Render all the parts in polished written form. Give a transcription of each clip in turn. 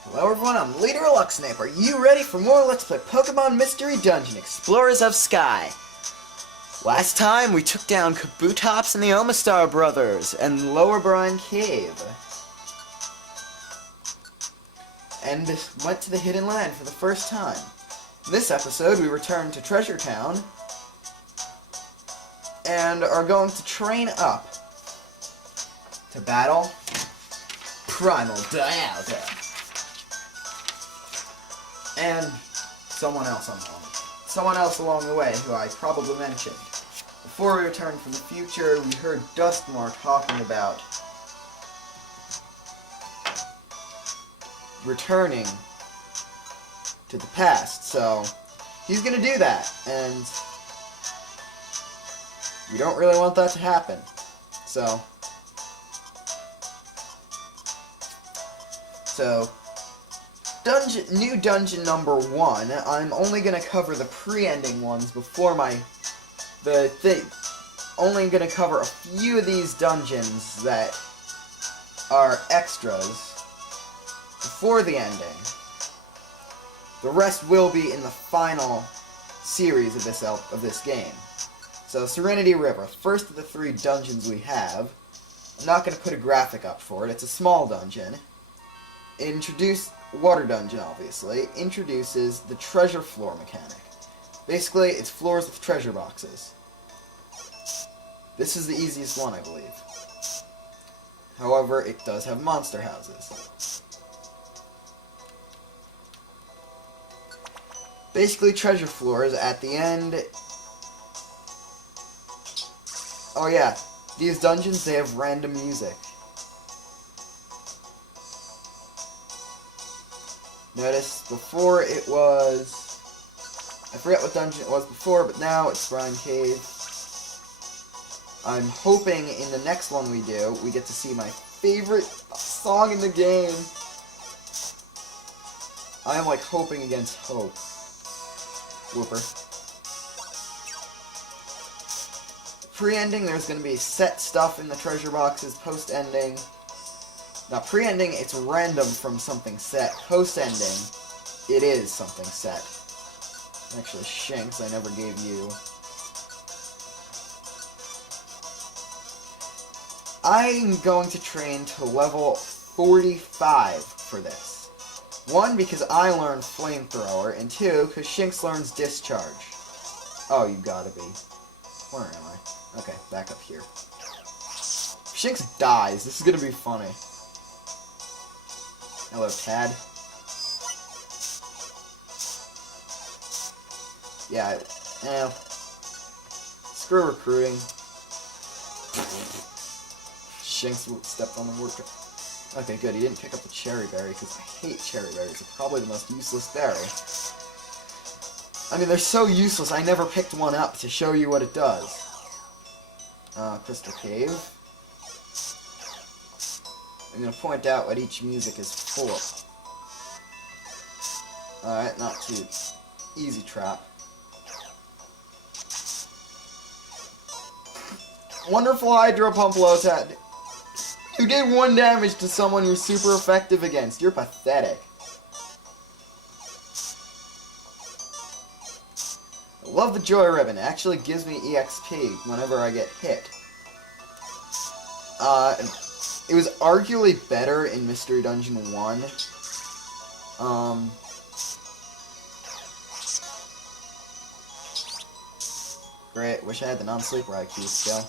Hello everyone, I'm LeaderofLuxinape. Are you ready for more Let's Play Pokemon Mystery Dungeon Explorers of Sky? Last time we took down Kabutops and the Omastar brothers and Lower Brine Cave. And went to the Hidden Land for the first time. In this episode we return to Treasure Town and are going to train up to battle Primal Dialga. And someone else along the way who I probably mentioned. Before we returned from the future, we heard Duskmore talking about returning to the past, so he's gonna do that, and we don't really want that to happen. So new dungeon number 1, I'm only going to cover the pre-ending ones before only going to cover a few of these dungeons that are extras before the ending. The rest will be in the final series of this game. So Serenity River, first of the 3 dungeons we have. I'm not going to put a graphic up for it, it's a small dungeon. Water dungeon, obviously, introduces the treasure floor mechanic. Basically, it's floors with treasure boxes. This is the easiest one, I believe. However, it does have monster houses. Basically, treasure floors at the end... Oh yeah, these dungeons, they have random music. Notice, before it was... I forget what dungeon it was before, but now it's Brine Cave. I'm hoping in the next one we do, we get to see my favorite song in the game. I am like hoping against hope. Whooper. Pre-ending, there's going to be set stuff in the treasure boxes. Post-ending... Now, pre-ending, it's random from something set. Post-ending, it is something set. Actually, Shanks, I never gave you. I'm going to train to level 45 for this. 1, because I learned Flamethrower, and 2, because Shanks learns Discharge. Oh, you gotta be. Where am I? Okay, back up here. Shanks dies. This is gonna be funny. Hello, Tad. Yeah, screw recruiting. Shanks stepped on the worker. Okay, good, he didn't pick up the cherry berry, because I hate cherry berries. They're probably the most useless berry. I mean, they're so useless, I never picked one up to show you what it does. Crystal Cave. I'm going to point out what each music is for. Alright, not too easy trap. Wonderful Hydro Pump, Lotad. You did 1 damage to someone you're super effective against. You're pathetic. I love the Joy Ribbon. It actually gives me EXP whenever I get hit. It was arguably better in Mystery Dungeon 1. Great, wish I had the non-sleeper IQ still.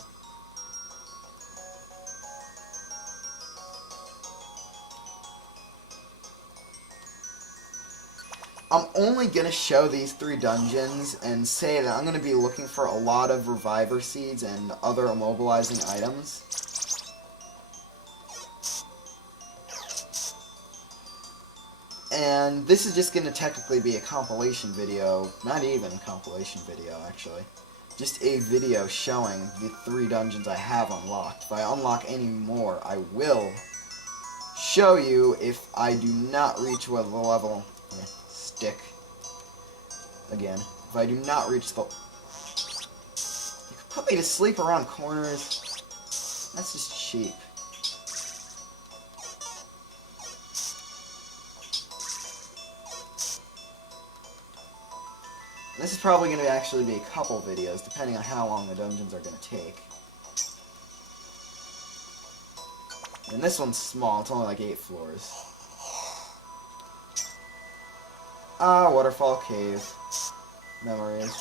I'm only going to show these 3 dungeons and say that I'm going to be looking for a lot of Reviver Seeds and other immobilizing items. And this is just going to technically be a compilation video, not even a compilation video actually, just a video showing the 3 dungeons I have unlocked. If I unlock any more, I will show you if I do not reach the level, stick, again, if I do not reach the, you could put me to sleep around corners, that's just cheap. This is probably going to actually be a couple videos, depending on how long the dungeons are going to take. And this one's small, it's only like 8 floors. Ah, Waterfall Cave. Memories.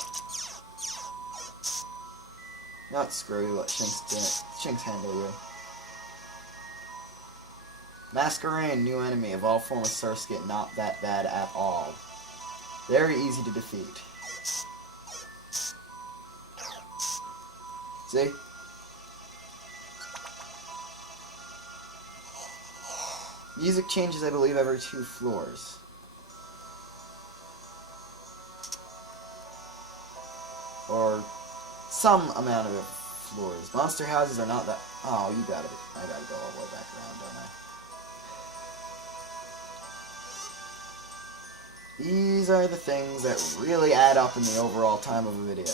Not screw you, let Shinx do it. Shinx handle you. Masquerain, new enemy, evolved form of Surskit, not that bad at all. Very easy to defeat. See? Music changes, I believe, every 2 floors. Or some amount of floors. Monster houses are not that... Oh, I gotta go all the way back around, don't I? These are the things that really add up in the overall time of a video.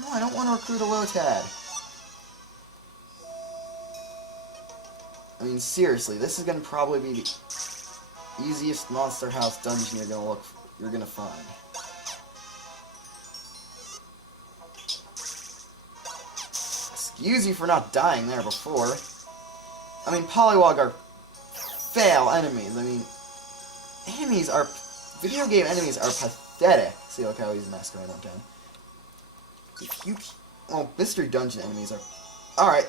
No, I don't want to recruit a Lotad. I mean, seriously, this is gonna probably be the easiest monster house dungeon you're gonna find. Excuse you for not dying there before. I mean, Poliwag are fail enemies. I mean, video game enemies are pathetic. See, look how he's Masquerain one time. If you, well, mystery dungeon enemies are, alright,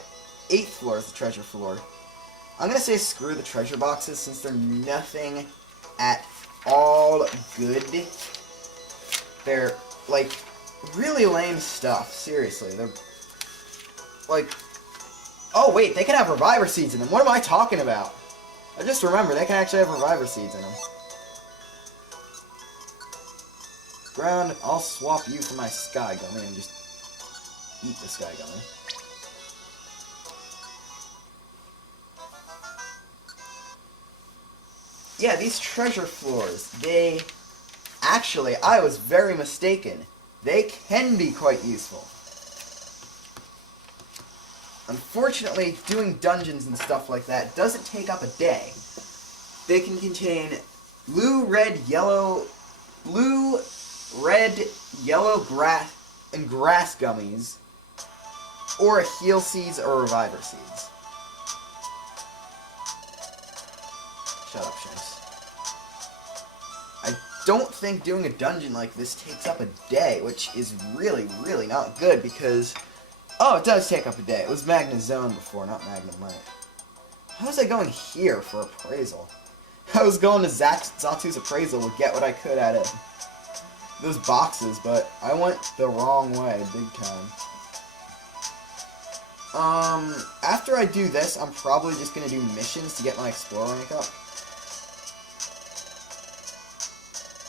8th floor is the treasure floor. I'm gonna say screw the treasure boxes since they're nothing at all good. They're, like, really lame stuff. Seriously, they're, like, oh wait, they can have reviver seeds in them. What am I talking about? I just remember, they can actually have reviver seeds in them. Ground, I'll swap you for my Sky Gummy and just eat the Sky Gummy. Yeah, these treasure floors, actually, I was very mistaken. They can be quite useful. Unfortunately, doing dungeons and stuff like that doesn't take up a day. They can contain blue, red, yellow, grass, and grass gummies, or heal seeds or reviver seeds. Shut up, Shinx. I don't think doing a dungeon like this takes up a day, which is really, really not good because... Oh, it does take up a day. It was Magna Zone before, not Magna Might. How was I going here for appraisal? I was going to Zatu's appraisal to get what I could out of those boxes, but I went the wrong way big time. After I do this, I'm probably just going to do missions to get my Explorer rank up.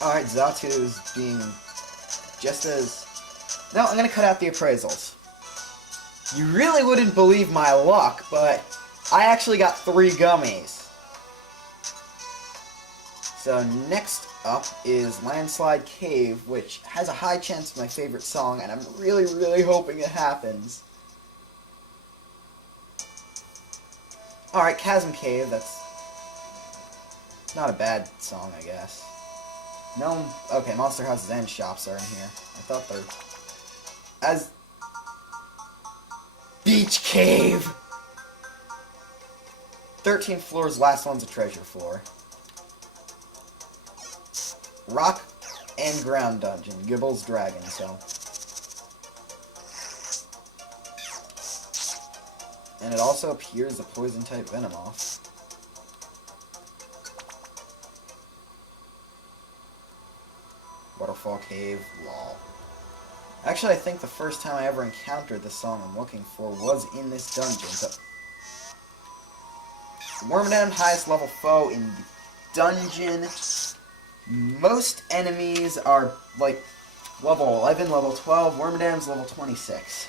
Alright, Zatu is being just as... No, I'm going to cut out the appraisals. You really wouldn't believe my luck, but I actually got 3 gummies. So next up is Landslide Cave, which has a high chance of my favorite song, and I'm really, really hoping it happens. Alright, Chasm Cave, that's not a bad song, I guess. No, okay, Monster Houses and shops are in here. I thought they're... Beach Cave! 13 floors, last one's a treasure floor. Rock and ground dungeon, Gibble's Dragon, so... And it also appears the poison-type Venomoth. Waterfall Cave, lol. Actually, I think the first time I ever encountered the song I'm looking for was in this dungeon. So, Wormadam, highest level foe in the dungeon. Most enemies are, like, level 11, level 12. Wormadam's level 26.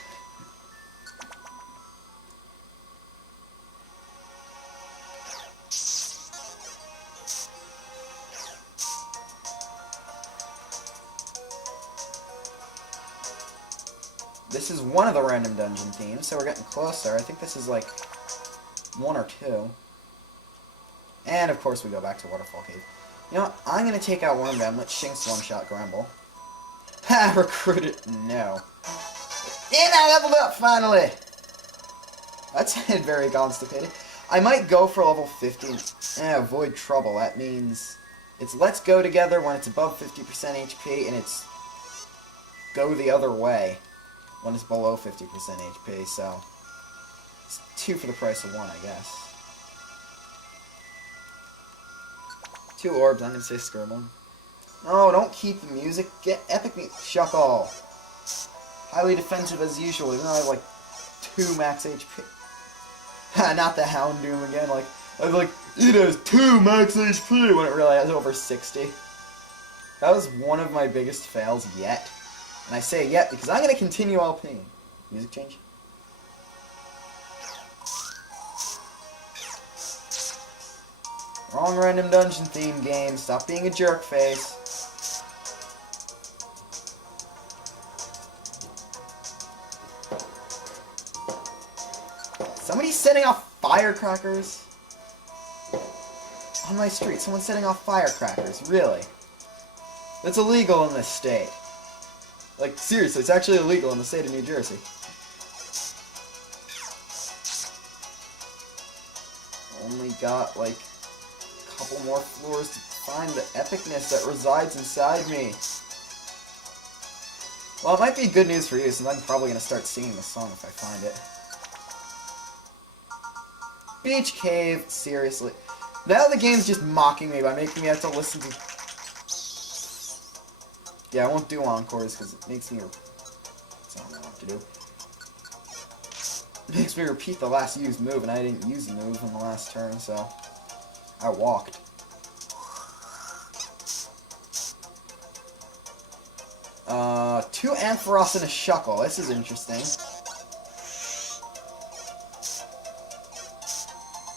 This is one of the random dungeon themes, so we're getting closer. I think this is like 1 or 2. And of course we go back to Waterfall Cave. You know what? I'm gonna take out one of them. Let Shinx one-shot Gramble. Ha! Recruited. No. And I leveled up finally! That's very constipated. I might go for level 50 and avoid trouble. That means it's let's go together when it's above 50% HP, and it's go the other way when it's below 50% HP, so it's 2 for the price of 1, I guess. 2 orbs, I'm gonna say Skirble. No, don't keep the music. Get epic music. Shuck all. Highly defensive as usual, even though I have like 2 max HP. Not the Houndoom again, like, I was like, it has 2 max HP when it really has over 60. That was one of my biggest fails yet. And I say yet because I'm going to continue LPing. Music change? Wrong random dungeon theme game. Stop being a jerk face. Somebody's setting off firecrackers on my street. Someone's setting off firecrackers. Really? That's illegal in this state. Like, seriously, it's actually illegal in the state of New Jersey. Only got, like, a couple more floors to find the epicness that resides inside me. Well, it might be good news for you, since I'm probably going to start singing this song if I find it. Beach Cave, seriously. Now the game's just mocking me by making me have to listen to... Yeah, I won't do encores because it makes me... I don't know what to do. It makes me repeat the last used move, and I didn't use the move in the last turn, so... I walked. Two Ampharos and a Shuckle. This is interesting.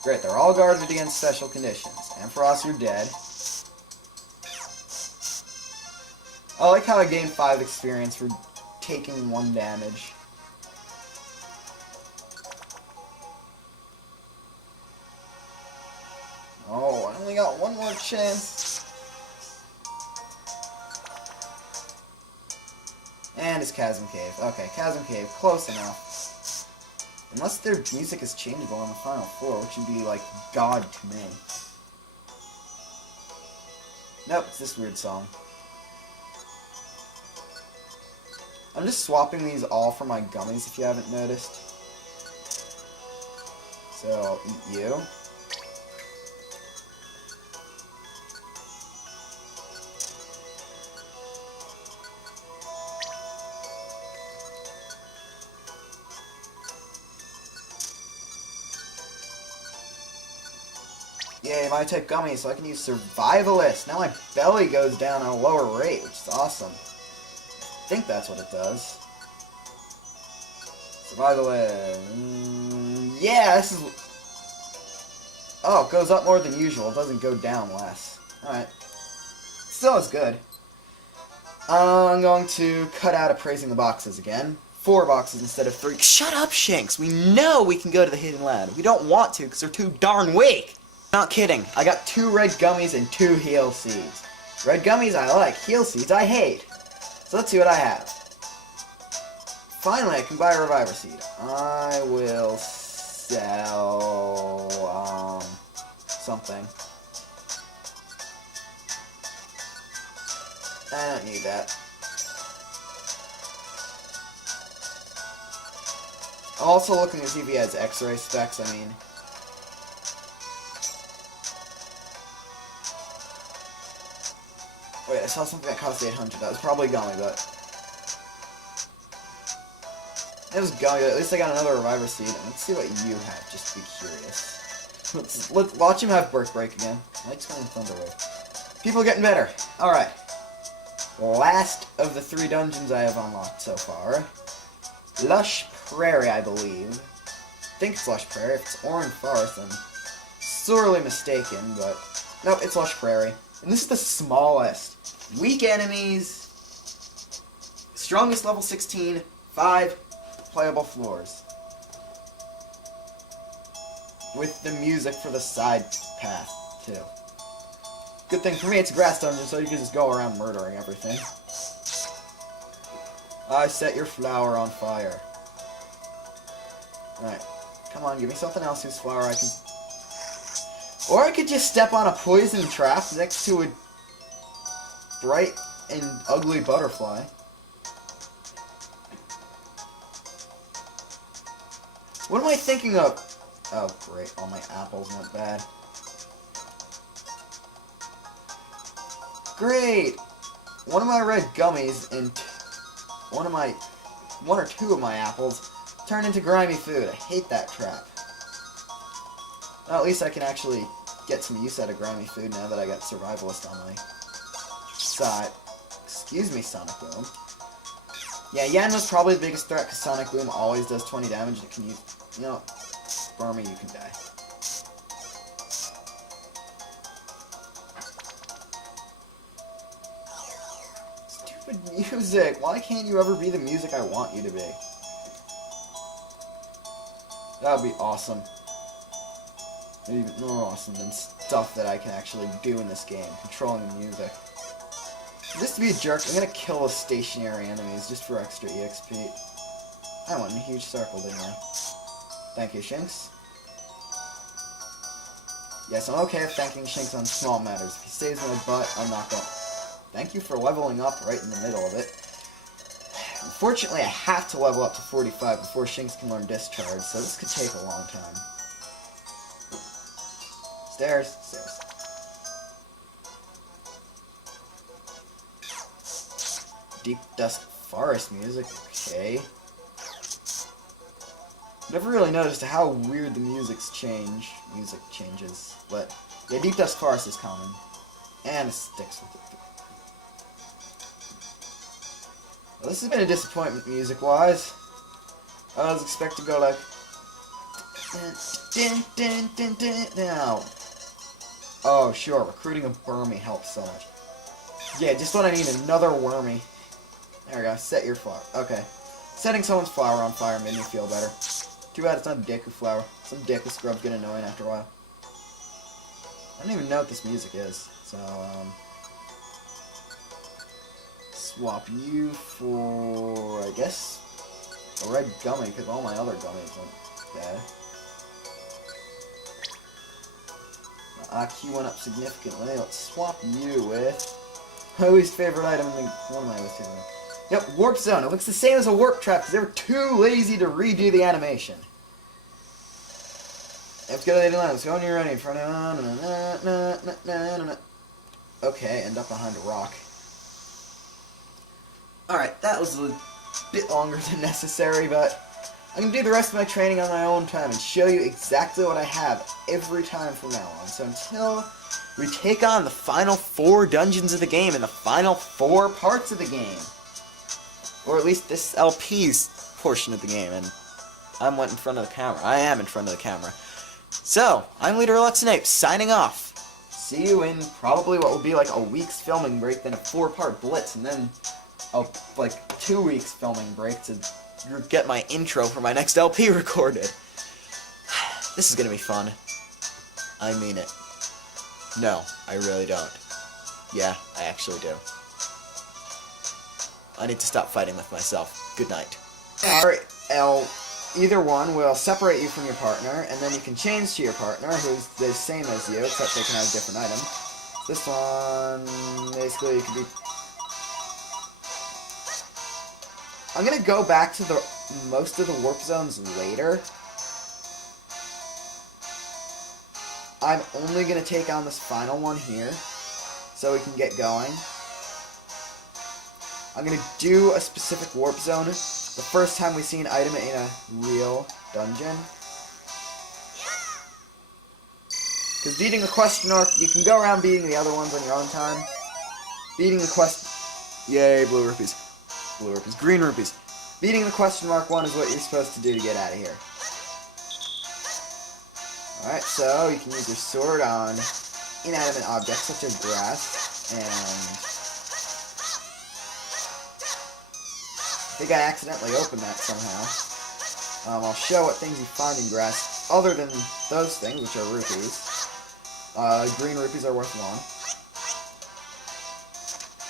Great, they're all guarded against special conditions. Ampharos, you're dead. I like how I gained 5 experience for taking 1 damage. Oh, I only got 1 more chance. And it's Chasm Cave. Okay, Chasm Cave, close enough. Unless their music is changeable on the final floor, which would be like God to me. Nope, it's this weird song. I'm just swapping these all for my gummies if you haven't noticed. So, I'll eat you. Yay, my type gummy, so I can use Survivalist. Now my belly goes down at a lower rate, which is awesome. I think that's what it does. Survivalist. Yeah, this is... Oh, it goes up more than usual. It doesn't go down less. Alright. Still is good. I'm going to cut out appraising the boxes again. 4 boxes instead of 3. Shut up, Shinx! We know we can go to the Hidden Lab. We don't want to because they're too darn weak! Not kidding. I got 2 red gummies and 2 heal seeds. Red gummies I like, heal seeds I hate. So let's see what I have. Finally, I can buy a Reviver Seed. I will sell, something. I don't need that. I'm also looking to see if he has X-ray specs, I mean. Wait, I saw something that cost 800. That was probably gummy, but... It was gummy, but at least I got another Reviver Seed. Let's see what you have, just to be curious. Let's watch him have Burst Break again. Light's going Thunder Wave. People are getting better. Alright. Last of the 3 dungeons I have unlocked so far. Lush Prairie, I believe. I think it's Lush Prairie. If it's Orange Forest, I'm sorely mistaken, but... Nope, it's Lush Prairie. And this is the smallest. Weak enemies. Strongest level 16. 5 playable floors. With the music for the side path too. Good thing for me, it's a grass dungeon, so you can just go around murdering everything. I set your flower on fire. Alright. Come on, give me something else whose flower I can... Or I could just step on a poison trap next to a bright and ugly butterfly. What am I thinking of? Oh, great. All my apples went bad. Great! One of my red gummies and one or two of my apples turned into grimy food. I hate that trap. Well, at least I can actually get some use out of grimy food now that I got Survivalist on my side. Excuse me, Sonic Boom. Yeah, Yan was probably the biggest threat because Sonic Boom always does 20 damage. It can use, you know, Burmy, you can die. Stupid music. Why can't you ever be the music I want you to be? That would be awesome. Even more awesome than stuff that I can actually do in this game, controlling the music. Just to be a jerk, I'm gonna kill the stationary enemies just for extra EXP. I went in a huge circle, didn't I? Thank you, Shinx. Yes, I'm okay with thanking Shinx on small matters. If he saves my butt, I'm not going. Thank you for leveling up right in the middle of it. Unfortunately, I have to level up to 45 before Shinx can learn Discharge, so this could take a long time. Stairs, stairs. Deep Dusk Forest music, okay. Never really noticed how weird the music changes, but yeah, Deep Dusk Forest is common, and it sticks with it. Well, this has been a disappointment music-wise. I was expecting to go like now. Oh, sure, recruiting a Burmy helps so much. Yeah, just when I need another Wormy. There we go, set your flower. Okay. Setting someone's flower on fire made me feel better. Too bad it's not a Deku flower. Some Deku scrubs get annoying after a while. I don't even know what this music is, so, swap you for, I guess, a red gummy, because all my other gummies went bad. IQ went up significantly. Let's swap you with my least favorite item. One of my least favorite. Yep, Warp Zone. It looks the same as a Warp Trap because they were too lazy to redo the animation. Let's go to the 89. Let's go when you're ready. In front of. Okay, end up behind a rock. Alright, that was a bit longer than necessary, but I'm going to do the rest of my training on my own time and show you exactly what I have every time from now on. So until we take on the final 4 dungeons of the game and the final 4 parts of the game. Or at least this LP's portion of the game. And I went in front of the camera. I am in front of the camera. So, I'm LeaderofLuxinape, signing off. See you in probably what will be like a week's filming break, then a 4-part blitz, and then like 2 weeks filming break to get my intro for my next LP recorded. This is gonna be fun. I mean it. No, I really don't. Yeah, I actually do. I need to stop fighting with myself. Good night. Alright, either one will separate you from your partner, and then you can change to your partner, who's the same as you, except they can have different items. This one, basically, you could be... I'm gonna go back to the most of the warp zones later. I'm only gonna take on this final one here, so we can get going. I'm gonna do a specific warp zone the first time we see an item in a real dungeon. Because beating the question arc, you can go around beating the other ones on your own time. Beating the quest... Yay, blue rupees. Blue rupees. Green rupees. Beating the question mark one is what you're supposed to do to get out of here. Alright, so you can use your sword on inanimate objects such as grass, and... I think I accidentally opened that somehow. I'll show what things you find in grass other than those things, which are rupees. Green rupees are worth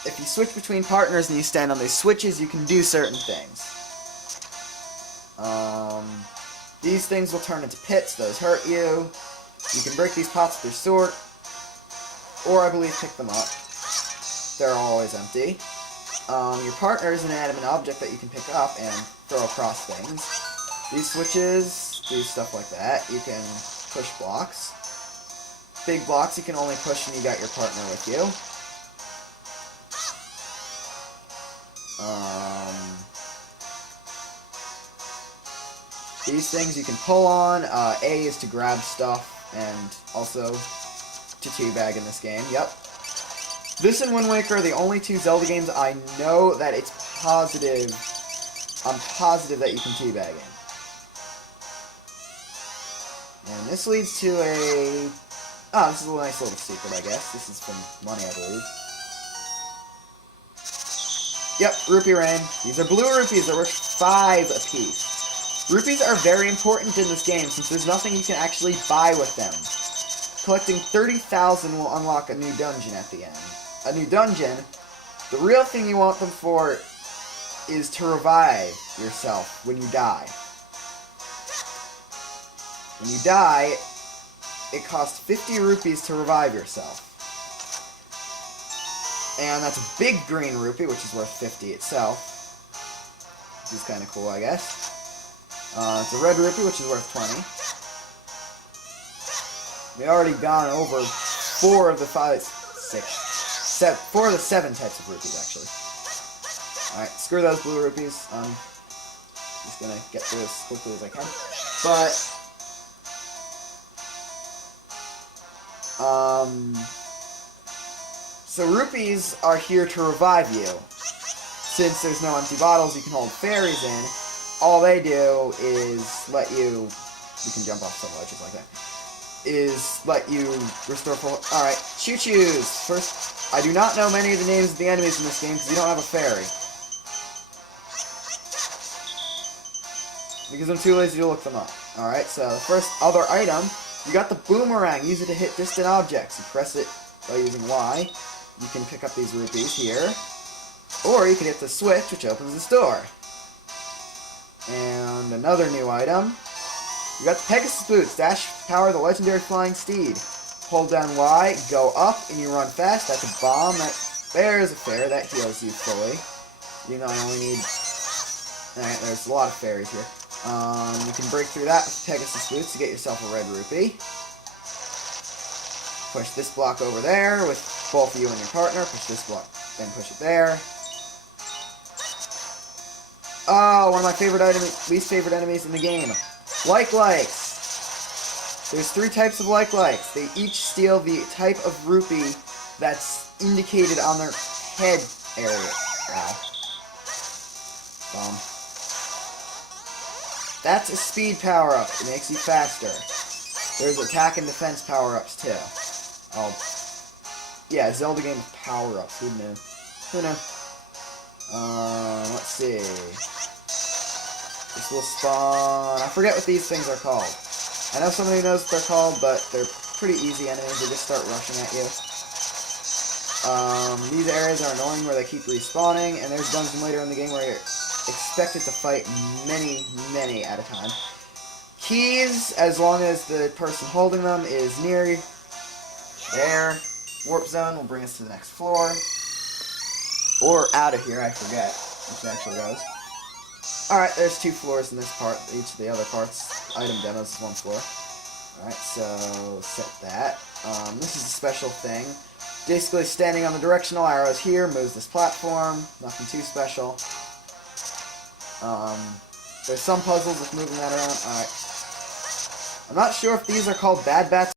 1. If you switch between partners and you stand on these switches, you can do certain things. These things will turn into pits. Those hurt you. You can break these pots with your sword, or I believe pick them up. They're always empty. Your partner is an inanimate object that you can pick up and throw across things. These switches do stuff like that. You can push blocks. Big blocks you can only push when you got your partner with you. These things you can pull on. A is to grab stuff, and also to teabag in this game. Yep. This and Wind Waker are the only 2 Zelda games I know that it's positive. I'm positive that you can teabag in. And this leads to a... Oh, this is a nice little secret, I guess. This is from money, I believe. Yep, Rupee Rain. These are blue rupees. They're worth 5 apiece. Rupees are very important in this game, since there's nothing you can actually buy with them. Collecting 30,000 will unlock a new dungeon at the end. A new dungeon, the real thing you want them for is to revive yourself when you die. When you die, it costs 50 rupees to revive yourself. And that's a big green rupee, which is worth 50 itself. Which is kind of cool, I guess. It's a red rupee, which is worth 20. We already gone over 4 of the 4 of the 7 types of rupees, actually. Alright, screw those blue rupees. I'm just gonna get through as quickly as I can. But, so rupees are here to revive you. Since there's no empty bottles you can hold fairies in, all they do is let you can jump off some ledges like that, is let you restore full... Alright, choo-choos! First, I do not know many of the names of the enemies in this game because you don't have a fairy. Because I'm too lazy to look them up. Alright, so the first other item, you got the boomerang. Use it to hit distant objects. You press it by using Y. You can pick up these rupees here. Or you can hit the switch, which opens this door. And another new item. You got the Pegasus Boots. Dash power the legendary flying steed. Hold down Y, go up, and you run fast. That's a bomb. There's a fair. That heals you fully. Even though I only need... Alright, there's a lot of fairies here. You can break through that with Pegasus Boots to get yourself a red rupee. Push this block over there with both of you and your partner. Push this block, then push it there. Oh, one of my favorite least favorite enemies in the game. Like-likes. There's 3 types of like-likes. They each steal the type of rupee that's indicated on their head area. Wow. That's a speed power-up. It makes you faster. There's attack and defense power-ups, too. Oh. Yeah, Zelda game with power-ups. Who knew? Who knew? Let's see. This will spawn... I forget what these things are called. I know somebody knows what they're called, but they're pretty easy enemies. They just start rushing at you. These areas are annoying where they keep respawning, and there's dungeons later in the game where you're expected to fight many at a time. Keys, as long as the person holding them is near there. Warp zone will bring us to the next floor. Or out of here, I forget which actually goes. Alright, there's 2 floors in this part. Each of the other parts, item demos, is 1 floor. Alright, so set that. This is a special thing. Basically, standing on the directional arrows here moves this platform. Nothing too special. There's some puzzles with moving that around. Alright. I'm not sure if these are called Bad Bats